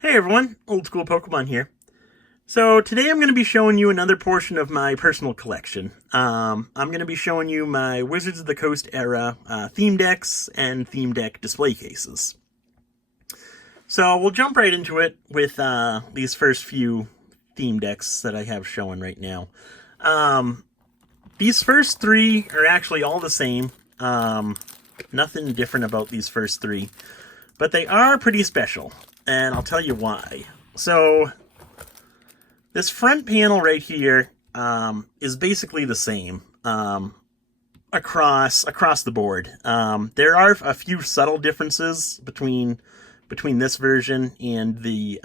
Hey everyone, Old School Pokemon here. So today I'm going to be showing you another portion of my personal collection. I'm going to be showing you my Wizards of the Coast era theme decks and theme deck display cases. So we'll jump right into it with these first few theme decks that I have showing right now. These first three are actually all the same. Nothing different about these first three. But they are pretty special, and I'll tell you why. So, this front panel right here is basically the same across the board. There are a few subtle differences between this version and the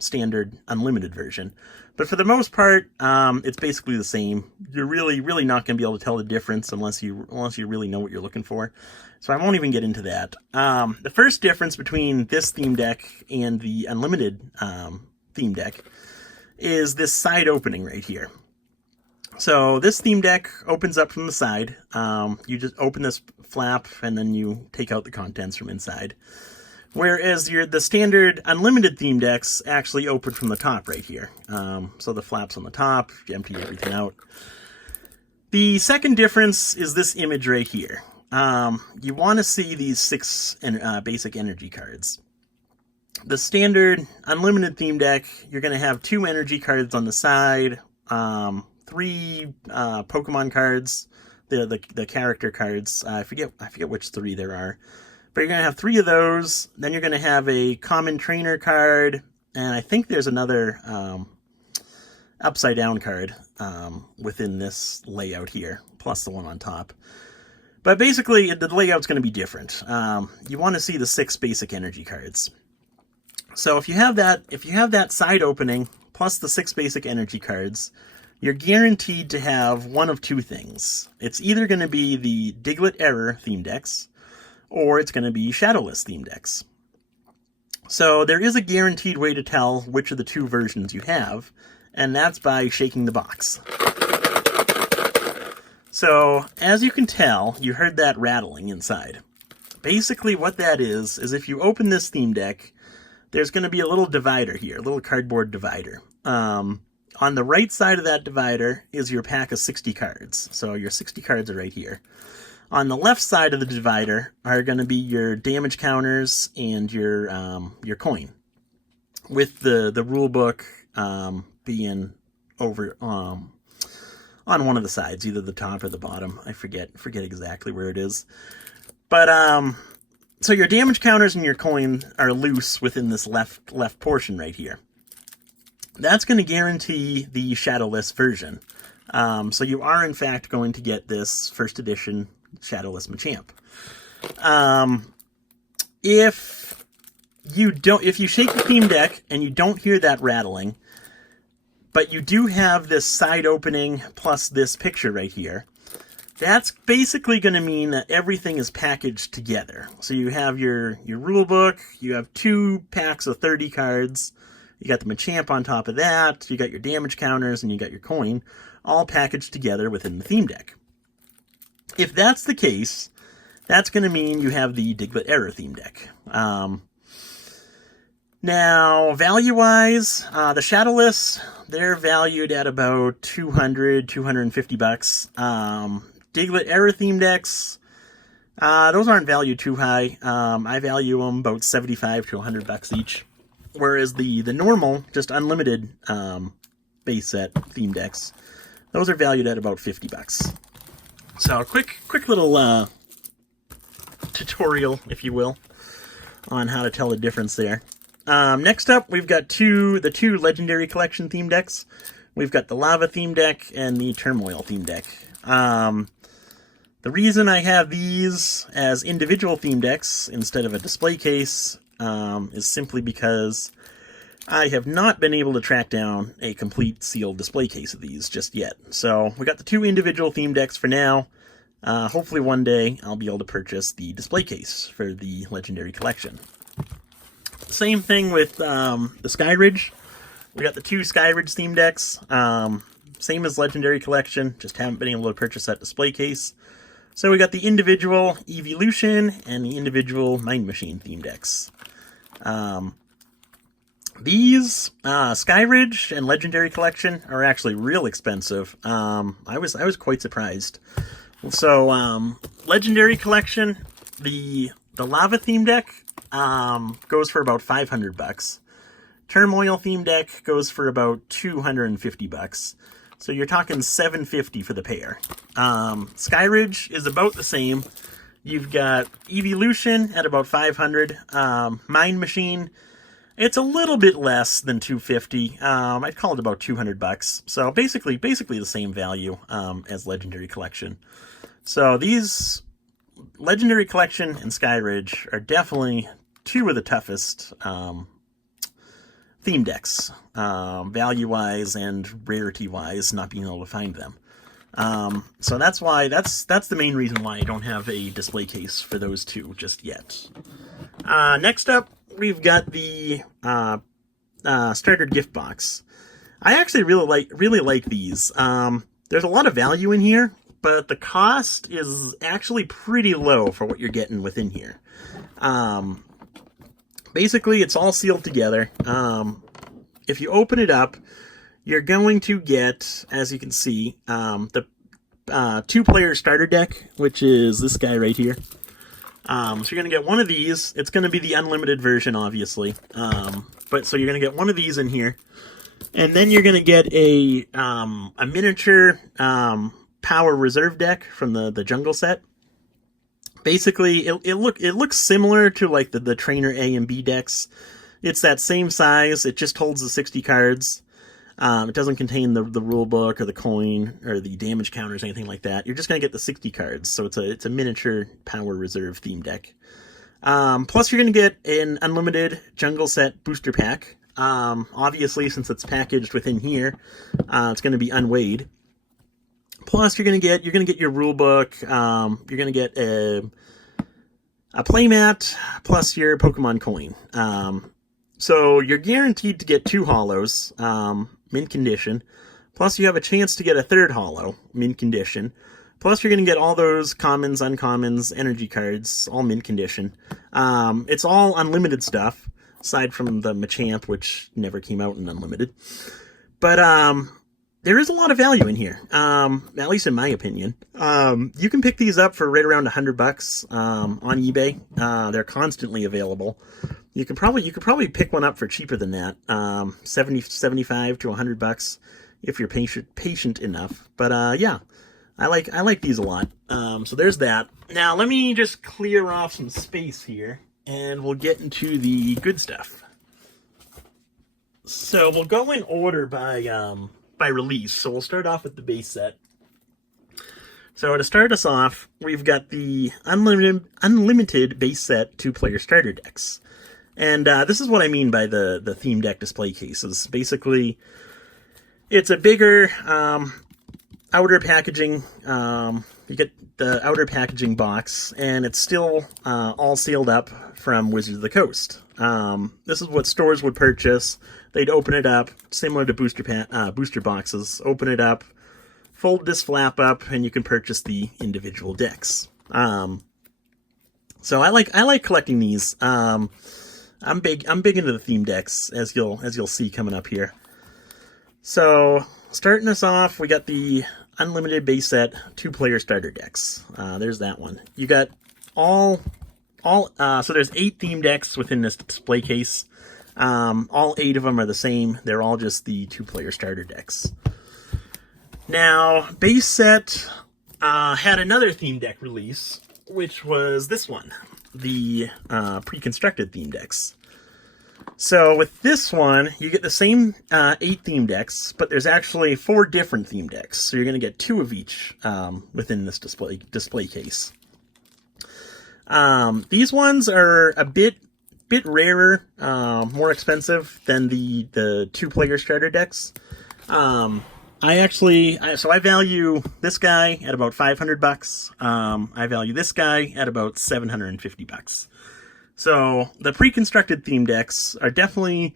standard unlimited version. But for the most part, it's basically the same. You're really not going to be able to tell the difference unless you really know what you're looking for. So I won't even get into that. The first difference between this theme deck and the unlimited theme deck is this side opening right here. So this theme deck opens up from the side. You just open this flap and then you take out the contents from inside. Whereas the standard unlimited theme decks actually open from the top right here. So the flap's on the top, you empty everything out. The second difference is this image right here. You want to see these 6 basic energy cards. The standard unlimited theme deck, you're going to have 2 energy cards on the side, 3 Pokemon cards, the character cards. I forget which 3 there are. But you're going to have 3 of those. Then you're going to have a common trainer card. And I think there's another upside down card within this layout here, plus the one on top. But basically, the layout's going to be different. You want to see the 6 basic energy cards. So if you have that side opening, plus the 6 basic energy cards, you're guaranteed to have one of 2 things. It's either going to be the WotC-Era theme decks, or it's going to be Shadowless theme decks. So there is a guaranteed way to tell which of the 2 versions you have, and that's by shaking the box. So, as you can tell, you heard that rattling inside. Basically what that is if you open this theme deck, there's going to be a little divider here, a little cardboard divider. On the right side of that divider is your pack of 60 cards. So your 60 cards are right here. On the left side of the divider are going to be your damage counters and your coin, with the rule book being over on one of the sides, either the top or the bottom. I forget exactly where it is. But so your damage counters and your coin are loose within this left portion right here. That's going to guarantee the Shadowless version. So you are in fact going to get this first edition Shadowless Machamp. If you shake the theme deck and you don't hear that rattling, but you do have this side opening plus this picture right here, that's basically going to mean that everything is packaged together. So you have your rule book, you have 2 packs of 30 cards, you got the Machamp on top of that, you got your damage counters, and you got your coin, all packaged together within the theme deck. If that's the case, that's going to mean you have the WotC-Era theme deck. Now, value-wise, the Shadowless, they're valued at about $250. WotC-Era theme decks, those aren't valued too high. I value them about $75 to $100 each. Whereas the normal, just unlimited base set theme decks, those are valued at about $50. So, quick little tutorial, if you will, on how to tell the difference there. Next up, we've got the two Legendary Collection theme decks. We've got the Lava theme deck and the Turmoil theme deck. The reason I have these as individual theme decks instead of a display case is simply because I have not been able to track down a complete sealed display case of these just yet. So we got the 2 individual theme decks for now. Hopefully one day I'll be able to purchase the display case for the Legendary Collection. Same thing with the Skyridge. We got the 2 Skyridge theme decks. Same as Legendary Collection, just haven't been able to purchase that display case. So we got the individual Evolution and the individual Mind Machine theme decks. These Skyridge and Legendary Collection are actually real expensive. I was quite surprised. So Legendary Collection, the Lava theme deck goes for about $500. Turmoil theme deck goes for about $250. So you're talking $750 for the pair. Skyridge is about the same. You've got Evolution at about $500. Mind Machine, it's a little bit less than $250. I'd call it about $200. So basically the same value as Legendary Collection. So these Legendary Collection and Skyridge are definitely two of the toughest theme decks, value-wise and rarity-wise, not being able to find them. So that's the main reason why I don't have a display case for those two just yet. Next up, we've got the starter gift box. I actually really like these. There's a lot of value in here, but the cost is actually pretty low for what you're getting within here. Basically, it's all sealed together. If you open it up, you're going to get, as you can see, the two-player starter deck, which is this guy right here. So you're going to get one of these. It's going to be the unlimited version, obviously. But so you're going to get one of these in here. And then you're going to get a miniature power reserve deck from the jungle set. Basically, it looks similar to like the Trainer A and B decks. It's that same size. It just holds the 60 cards. It doesn't contain the rule book or the coin or the damage counters, anything like that. You're just going to get the 60 cards. So it's a miniature power reserve theme deck. Plus, you're going to get an unlimited jungle set booster pack. Obviously, since it's packaged within here, it's going to be unweighed. Plus, you're gonna get your rule book. You're gonna get a playmat plus your Pokemon coin. So you're guaranteed to get 2 holos, mint condition. Plus, you have a chance to get a 3rd holo, mint condition. Plus, you're gonna get all those commons, uncommons, energy cards, all mint condition. It's all unlimited stuff, aside from the Machamp, which never came out in unlimited. But there is a lot of value in here, at least in my opinion. You can pick these up for right around $100 on eBay. They're constantly available. You could probably pick one up for cheaper than that, $75 to $100 if you're patient enough. But yeah, I like these a lot. So there's that. Now let me just clear off some space here, and we'll get into the good stuff. So we'll go in order by release. So we'll start off with the base set. So to start us off, we've got the unlimited base set 2-player starter decks. And this is what I mean by the theme deck display cases. Basically, it's a bigger outer packaging. You get the outer packaging box, and it's still all sealed up from Wizards of the Coast. This is what stores would purchase. They'd open it up, similar to booster boxes. Open it up, fold this flap up, and you can purchase the individual decks. So I like collecting these. I'm big into the theme decks, as you'll see coming up here. So starting us off, we got the unlimited base set 2-player starter decks. There's that one. You got so there's 8 theme decks within this display case. All 8 of them are the same. They're all just the 2-player starter decks. Now, base set had another theme deck release, which was this one, the pre-constructed theme decks. So with this one, you get the same 8 theme decks, but there's actually 4 different theme decks. So you're going to get 2 of each within this display case. These ones are a bit rarer, more expensive than the 2-player starter decks. I value this guy at about $500. I value this guy at about $750. So the pre-constructed theme decks are definitely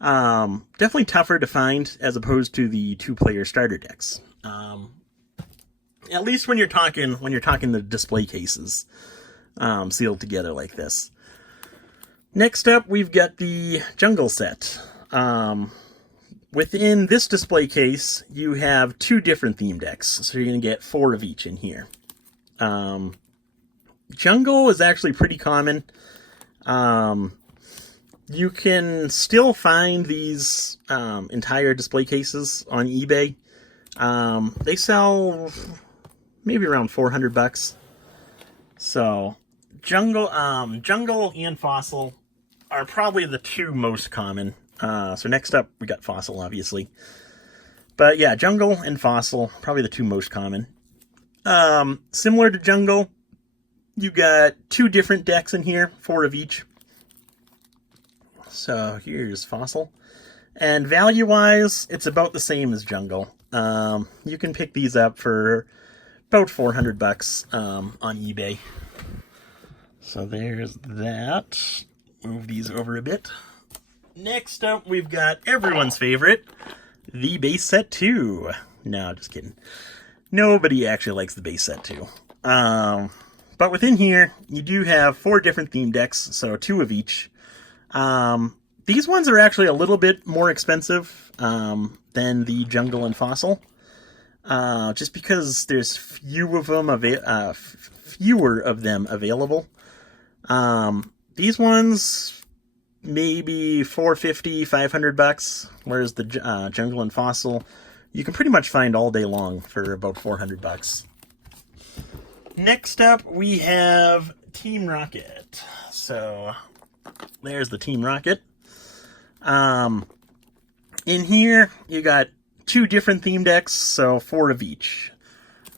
tougher to find as opposed to the 2-player starter decks. At least when you're talking the display cases sealed together like this. Next up, we've got the jungle set. within this display case, you have 2 different theme decks, so you're going to get 4 of each in here. Jungle is actually pretty common. You can still find these entire display cases on eBay. They sell maybe around $400. So Jungle and Fossil are probably the 2 most common. So next up, we got Fossil, obviously. But yeah, Jungle and Fossil, probably the 2 most common. Similar to Jungle, you got 2 different decks in here, 4 of each. So here's Fossil. And value-wise, it's about the same as Jungle. You can pick these up for about $400 on eBay. So there's that. Move these over a bit. Next up, we've got everyone's favorite, the base set 2. No, just kidding. Nobody actually likes the base set 2. But within here, you do have 4 different theme decks, so 2 of each. These ones are actually a little bit more expensive than the Jungle and Fossil, just because there's fewer of them available. These ones maybe $450, $500, whereas the Jungle and Fossil you can pretty much find all day long for about $400. Next up, we have Team Rocket. So there's the Team Rocket. In here, you got 2 different theme decks, so 4 of each.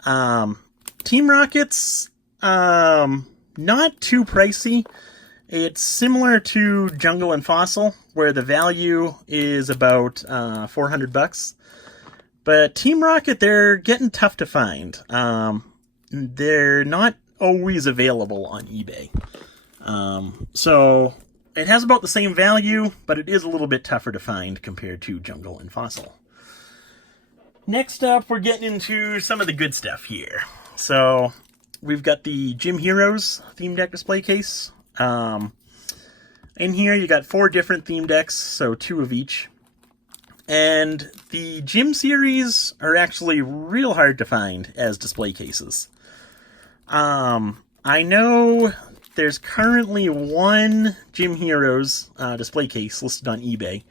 Team Rocket's not too pricey. It's similar to Jungle and Fossil, where the value is about $400. But Team Rocket, they're getting tough to find. They're not always available on eBay. So it has about the same value, but it is a little bit tougher to find compared to Jungle and Fossil. Next up, we're getting into some of the good stuff here. So we've got the Gym Heroes theme deck display case. In here, you got 4 different theme decks, so 2 of each. And the Gym series are actually real hard to find as display cases. I know there's currently 1 Gym Heroes display case listed on eBay.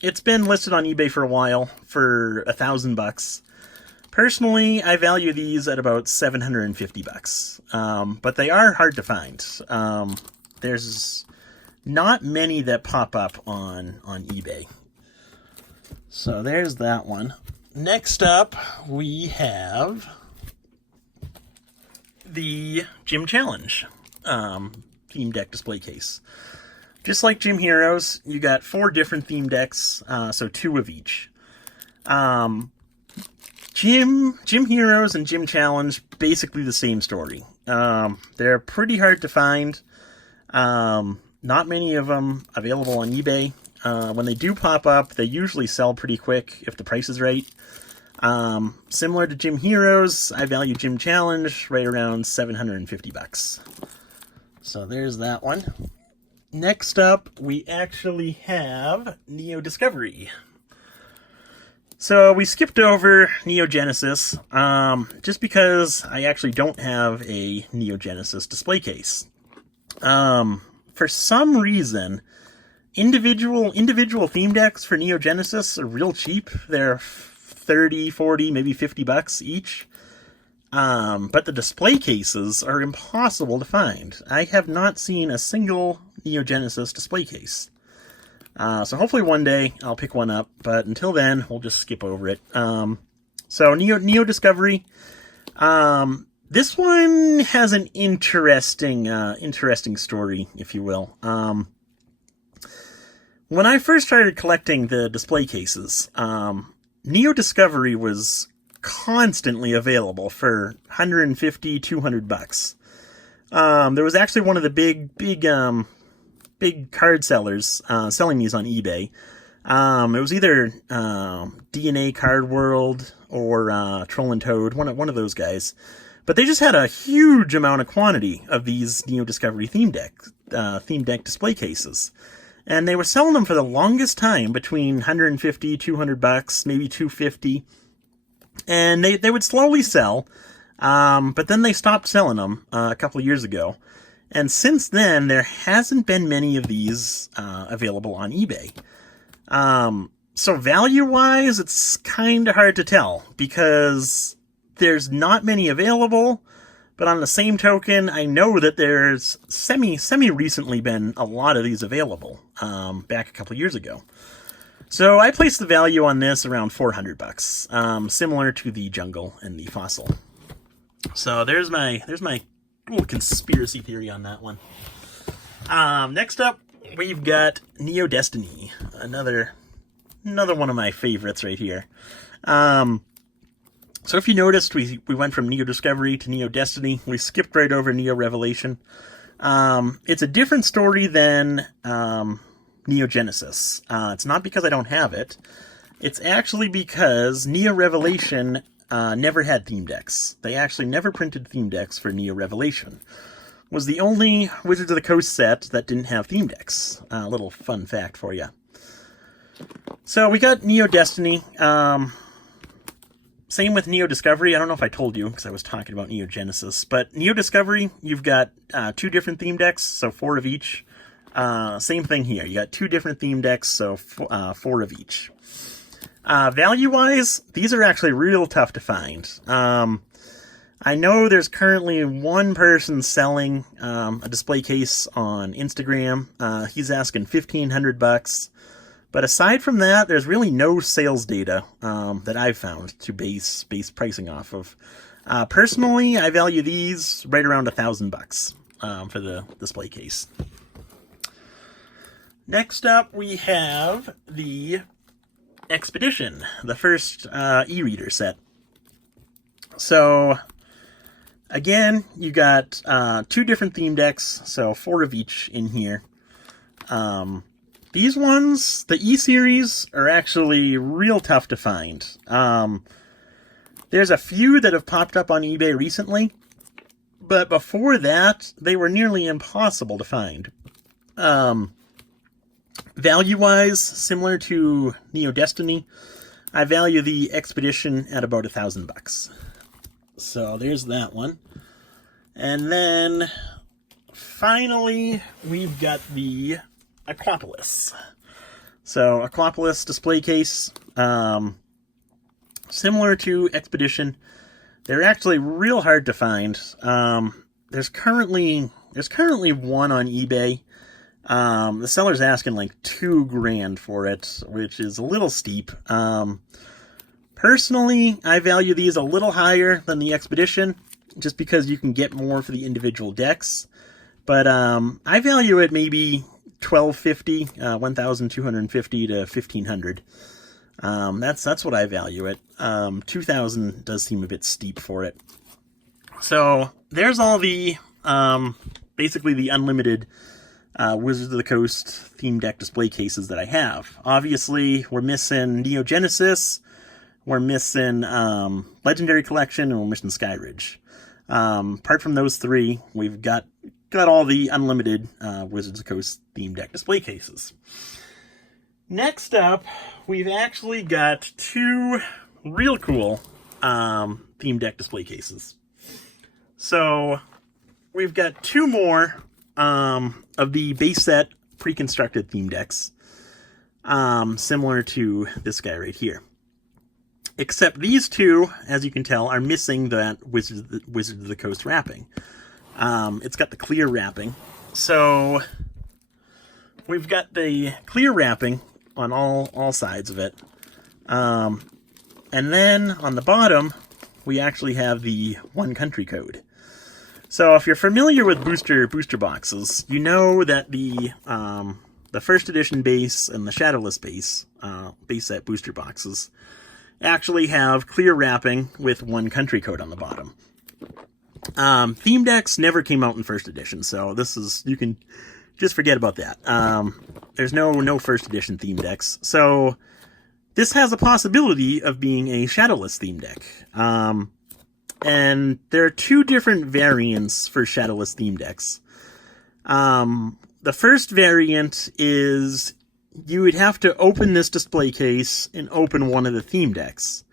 It's been listed on eBay for a while for $1,000. Personally, I value these at about $750. But they are hard to find. There's not many that pop up on eBay. So there's that one. Next up, we have the Gym Challenge theme deck display case. Just like Gym Heroes, you got 4 different theme decks, so 2 of each. Gym Heroes and Gym Challenge, basically the same story. They're pretty hard to find. Not many of them available on eBay. When they do pop up, they usually sell pretty quick if the price is right. Similar to Gym Heroes, I value Gym Challenge right around $750. So there's that one. Next up, we actually have Neo Discovery. So we skipped over Neo Genesis, just because I actually don't have a Neo Genesis display case. For some reason, individual theme decks for Neo Genesis are real cheap. They're $30, $40, maybe $50 each. But the display cases are impossible to find. I have not seen a single Neo Genesis display case. So hopefully one day I'll pick one up, but until then, we'll just skip over it. So Neo Discovery. This one has an interesting story, if you will. When I first started collecting the display cases, Neo Discovery was constantly available for $150, $200. There was actually one of the big card sellers selling these on eBay. It was either DNA Card World or Troll and Toad, one of those guys. But they just had a huge amount of quantity of these Neo Discovery theme deck display cases. And they were selling them for the longest time, between 150, 200 bucks, maybe 250. And they would slowly sell, but then they stopped selling them a couple of years ago. And since then, there hasn't been many of these available on eBay. So value-wise, it's kind of hard to tell, because there's not many available, but on the same token, I know that there's semi-recently been a lot of these available, back a couple years ago. So I placed the value on this around 400 bucks, similar to the Jungle and the Fossil. So there's my little conspiracy theory on that one. Next up, we've got Neo Destiny, another one of my favorites right here. So if you noticed, we went from Neo Discovery to Neo Destiny. We skipped right over Neo Revelation. It's a different story than Neo Genesis. It's not because I don't have it. It's actually because Neo Revelation never had theme decks. They actually never printed theme decks for Neo Revelation. It was the only Wizards of the Coast set that didn't have theme decks. A little fun fact for you. So we got Neo Destiny. Same with Neo Discovery. I don't know if I told you, because I was talking about Neo Genesis. But Neo Discovery, you've got 2 different theme decks, so 4 of each. Same thing here. You got 2 different theme decks, so 4 of each. Value-wise, these are actually real tough to find. I know there's currently one person selling a display case on Instagram. He's asking 1,500 bucks. But aside from that, there's really no sales data that I've found to base pricing off of. Personally, I value these right around 1,000 bucks for the display case. Next up, we have the Expedition, the first e-reader set. So, again, you got 2 different theme decks, so 4 of each in here. These ones, the E-Series, are actually real tough to find. There's a few that have popped up on eBay recently, but before that, they were nearly impossible to find. Value-wise, similar to Neo Destiny, I value the Expedition at about 1,000 bucks. So there's that one. And then, finally, we've got the Aquapolis. So, Aquapolis display case, similar to Expedition. They're actually real hard to find. There's currently one on eBay. The seller's asking like $2,000 for it, which is a little steep. Personally, I value these a little higher than the Expedition, just because you can get more for the individual decks. But I value it maybe $1,250, $1,250 to $1,500. That's what I value it. $2,000 does seem a bit steep for it. So there's all the basically the unlimited Wizards of the Coast theme deck display cases that I have. Obviously, we're missing Neo Genesis, we're missing Legendary Collection, and we're missing Skyridge. Apart from those 3, we've got all the unlimited Wizards of the Coast theme deck display cases. Next up, we've actually got 2 real cool theme deck display cases. So, we've got 2 more of the base set pre-constructed theme decks, similar to this guy right here. Except these 2, as you can tell, are missing that Wizards of the Coast wrapping. It's got the clear wrapping. So, we've got the clear wrapping on all sides of it. And then, on the bottom, we actually have the one country code. So, if you're familiar with booster boxes, you know that the first edition base and the Shadowless base set booster boxes actually have clear wrapping with one country code on the bottom. Theme decks never came out in first edition, so you can just forget about that. There's no first edition theme decks, so this has a possibility of being a Shadowless theme deck. And there are 2 different variants for Shadowless theme decks. the first variant is you would have to open this display case and open one of the theme decks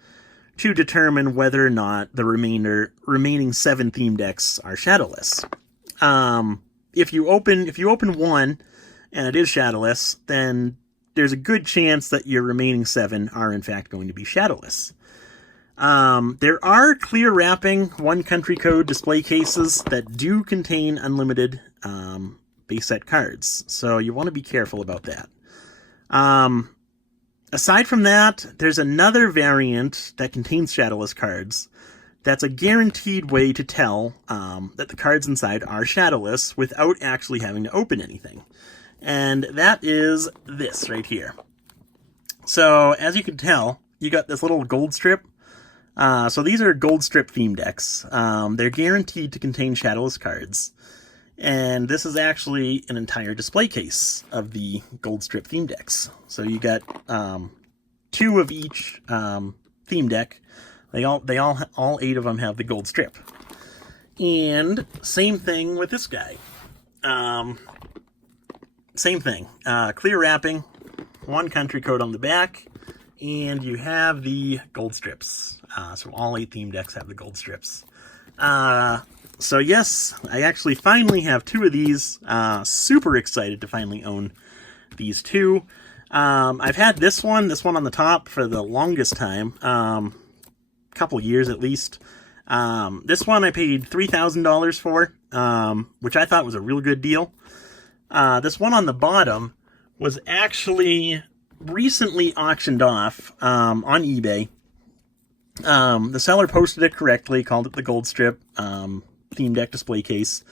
to determine whether or not the remaining 7 theme decks are shadowless. If you open one and it is shadowless, then there's a good chance that your remaining 7 are in fact going to be shadowless. There are clear wrapping one country code display cases that do contain unlimited base set cards, so you want to be careful about that. Aside from that, there's another variant that contains shadowless cards that's a guaranteed way to tell that the cards inside are shadowless without actually having to open anything. And that is this right here. So, as you can tell, you got this little gold strip. So these are gold strip theme decks. They're guaranteed to contain shadowless cards. And this is actually an entire display case of the gold strip theme decks. So you got 2 of each theme deck. All 8 of them have the gold strip. And same thing with this guy. Same thing. Clear wrapping, one country code on the back, and you have the gold strips. So all 8 theme decks have the gold strips. So yes, I actually finally have 2 of these. Super excited to finally own these 2. I've had this one on the top for the longest time. Couple years at least. This one I paid $3,000 for, which I thought was a real good deal. This one on the bottom was actually recently auctioned off on eBay. The seller posted it correctly, called it the gold strip theme deck display case.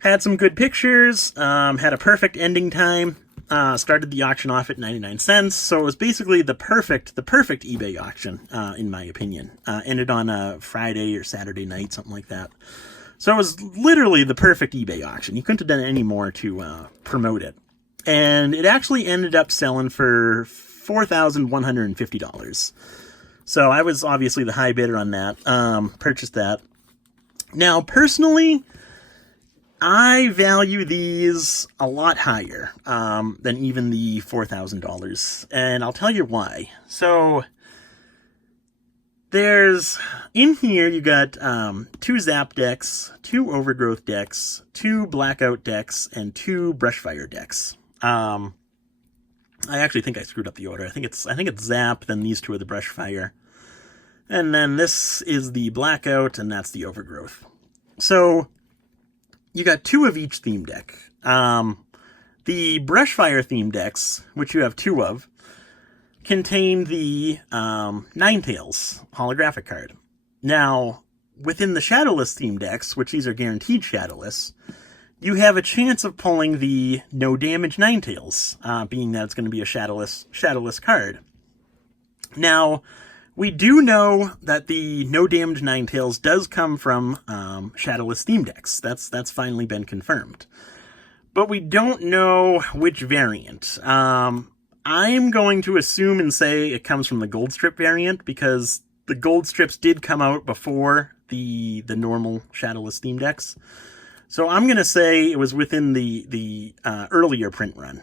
Had some good pictures, had a perfect ending time, started the auction off at 99 cents, so it was basically the perfect eBay auction, in my opinion. Ended on a Friday or Saturday night, something like that. So it was literally the perfect eBay auction. You couldn't have done any more to promote it. And it actually ended up selling for $4,150. So I was obviously the high bidder on that, purchased that. Now, personally, I value these a lot higher than even the $4,000, and I'll tell you why. So, in here you got 2 Zap decks, 2 Overgrowth decks, 2 Blackout decks, and 2 Brushfire decks. I actually think I screwed up the order. I think it's Zap, then these 2 are the Brushfire. And then this is the Blackout, and that's the Overgrowth. So, you got 2 of each theme deck. The Brushfire theme decks, which you have 2 of, contain the Ninetales holographic card. Now, within the Shadowless theme decks, which these are guaranteed Shadowless, you have a chance of pulling the No Damage Ninetales, being that it's going to be a Shadowless card. Now, we do know that the No Damage Ninetales does come from Shadowless theme decks. That's finally been confirmed. But we don't know which variant. I'm going to assume and say it comes from the Gold Strip variant, because the Gold Strips did come out before the normal Shadowless theme decks. So I'm going to say it was within the earlier print run.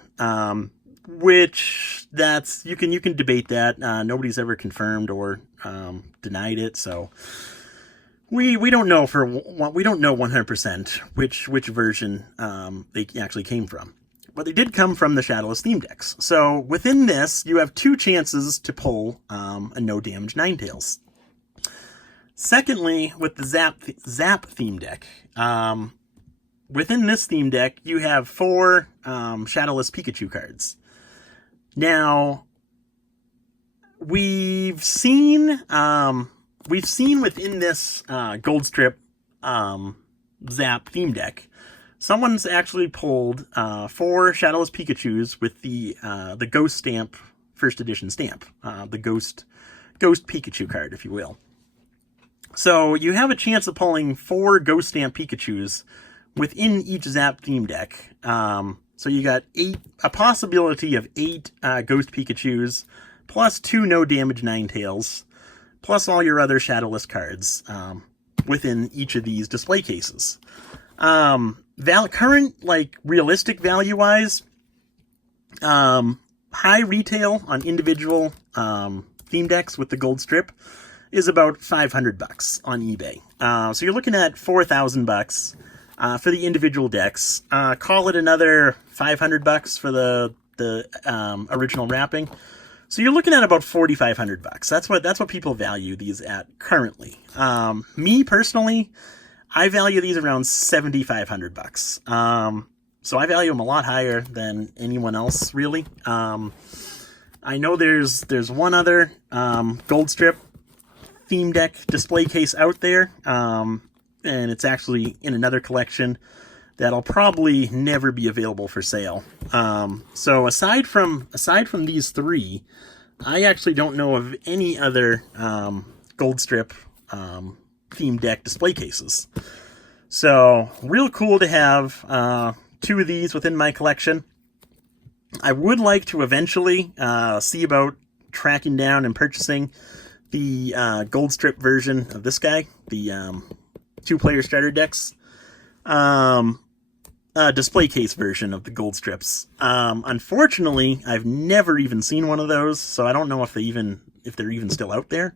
Which you can debate that. Nobody's ever confirmed or denied it, so we don't know 100% which version they actually came from. But they did come from the Shadowless theme decks. So within this, you have 2 chances to pull a No Damage Ninetales. Secondly, with the Zap theme deck, within this theme deck, you have 4 Shadowless Pikachu cards. Now, we've seen within this Gold Strip Zap theme deck, someone's actually pulled 4 Shadowless Pikachus with the Ghost Stamp first edition stamp, the Ghost Pikachu card, if you will. So you have a chance of pulling 4 Ghost Stamp Pikachus within each Zap theme deck. So you got a possibility of 8 Ghost Pikachus, plus 2 No Damage Ninetales, plus all your other Shadowless cards within each of these display cases. current, like, realistic value-wise, high retail on individual theme decks with the gold strip is about $500 on eBay. So you're looking at $4,000 for the individual decks. Call it another $500 for the original wrapping. So you're looking at about $4,500. That's what people value these at currently. Me personally, I value these around $7,500. So I value them a lot higher than anyone else, really. I know there's one other gold strip theme deck display case out there, and it's actually in another collection that'll probably never be available for sale. So aside from these three, I actually don't know of any other gold strip theme deck display cases. So real cool to have two of these within my collection. I would like to eventually see about tracking down and purchasing the gold strip version of this guy, the two-player starter decks. Display case version of the gold strips. Unfortunately, I've never even seen one of those, so I don't know if they're even still out there.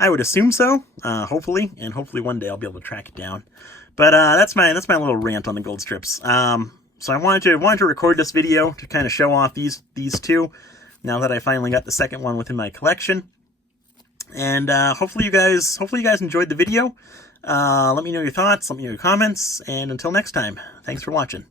I would assume so, hopefully, and hopefully one day I'll be able to track it down. But that's my little rant on the gold strips. So I wanted to record this video to kind of show off these two, now that I finally got the second one within my collection. And hopefully you guys enjoyed the video. Let me know your thoughts, let me know your comments, and until next time, thanks for watching.